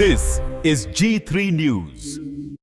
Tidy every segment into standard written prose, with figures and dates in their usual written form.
This is G3 News.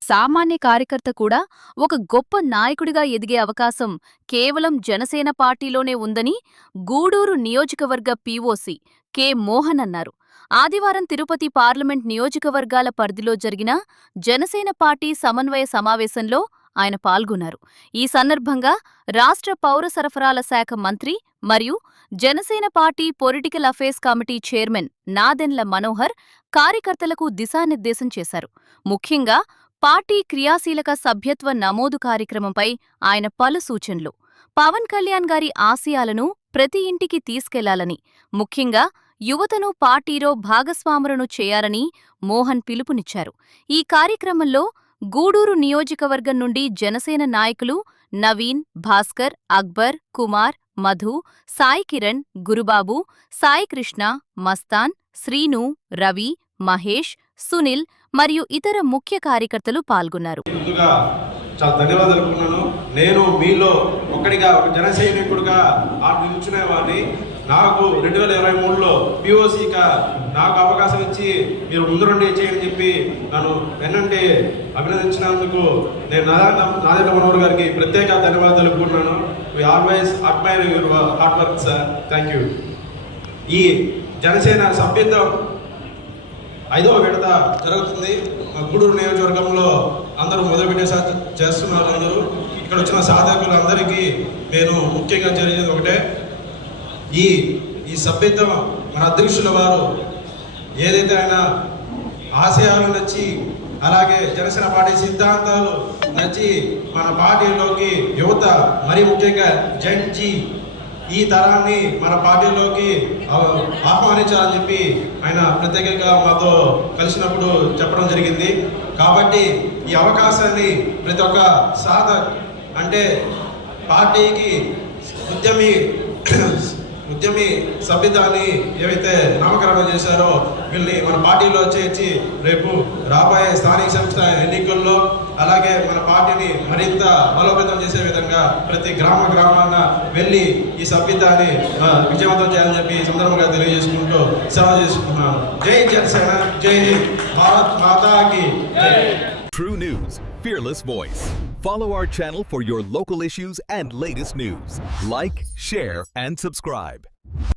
సామాన్య కార్యకర్త కూడా ఒక గొప్ప నాయకుడిగా ఎదిగే అవకాశం కేవలం జనసేన పార్టీలోనే ఉందని గూడూరు నియోజకవర్గ పీఓసీ కె మోహన్ అన్నారు. ఆదివారం తిరుపతి పార్లమెంట్ నియోజకవర్గాల పరిధిలో జరిగిన జనసేన పార్టీ సమన్వయ సమావేశంలో ఆయన పాల్గొన్నారు. ఈ సందర్భంగా రాష్ట్ర పౌర సరఫరాల శాఖ మంత్రి మరియు Janasena party political affairs committee chairman Nadendla Manohar కార్యకర్తలకు దిశానిర్దేశం చేశారు. ముఖ్యంగా పార్టీ క్రియాశీలక సభ్యత్వ నమోదు కార్యక్రమంపై ఆయన పలు సూచనలు. పవన్ కళ్యాణ్ గారి ఆశయాలను ప్రతి ఇంటికి తీసుకెళ్లాలని, ముఖ్యంగా యువతను పార్టీలో భాగస్వాములను చేయాలని మోహన్ పిలుపునిచ్చారు. ఈ కార్యక్రమంలో గూడూరు నియోజకవర్గం నుండి జనసేన నాయకులు నవీన్, భాస్కర్, అక్బర్, కుమార్, మధు, సాయి కిరణ్, గురుబాబు, సాయికృష్ణ, మస్తాన్, శ్రీను, రవి, మహేష్, సునీల్ మరియు ఇతర ముఖ్య కార్యకర్తలు పాల్గొన్నారు. చాలా ధన్యవాదాలు. నేను మీలో ఒక్కడిగా ఒక జన సైనికుడిగా నిల్చునేవాడిని. నాకు 2023లో పిఓసీగా నాకు అవకాశం ఇచ్చి మీరు ముందు నుండి చేయని చెప్పి నన్ను వెన్నంటే అభినందించినందుకు నేను నాదెండ్ల మనోహర్ గారికి ప్రత్యేక ధన్యవాదాలు తెలుపుకుంటున్నాను. We always admire your hard work sir. Thank you. ఈ జనసేన సభ్యత్వం 5వ విడత జరుగుతుంది. గూడూరు నియోజకవర్గంలో అందరూ మొదలుపెట్టే చేస్తున్నారు. అందరూ ఇక్కడ వచ్చిన సాధకులందరికీ నేను ముఖ్యంగా జరిగేది ఒకటే, ఈ సభ్యత్వం మన అధ్యక్షుల వారు ఏదైతే ఆయన ఆశయాలు నచ్చి, అలాగే జనసేన పార్టీ సిద్ధాంతాలు నచ్చి మన పార్టీలోకి యువత, మరీ ముఖ్యంగా జెన్ జీ ఈ తరాన్ని మన పార్టీలోకి ఆహ్వానించాలని చెప్పి ఆయన ప్రత్యేకంగా మాతో కలిసినప్పుడు చెప్పడం జరిగింది. కాబట్టి ఈ అవకాశాన్ని ప్రతి ఒక్క సాధక్ అంటే పార్టీకి ఉద్యమి సభ్యతాన్ని ఏవైతే నామకరణం చేశారో వీళ్ళని మన పార్టీలో చేర్చి రేపు రాబోయే స్థానిక సంస్థ ఎన్నికల్లో, అలాగే మన పార్టీని మరింత బలోపేతం చేసే విధంగా ప్రతి గ్రామాన వెళ్ళి ఈ సభ్యతాన్ని విజయవంతం చేయాలని చెప్పి సందర్భంగా తెలియజేసుకుంటూ సెలవు చేసుకుంటున్నాను. జై జనసేన, జై భారత్ మాతాకి. True News, fearless voice. Follow our channel for your local issues and latest news. Like, share, and subscribe.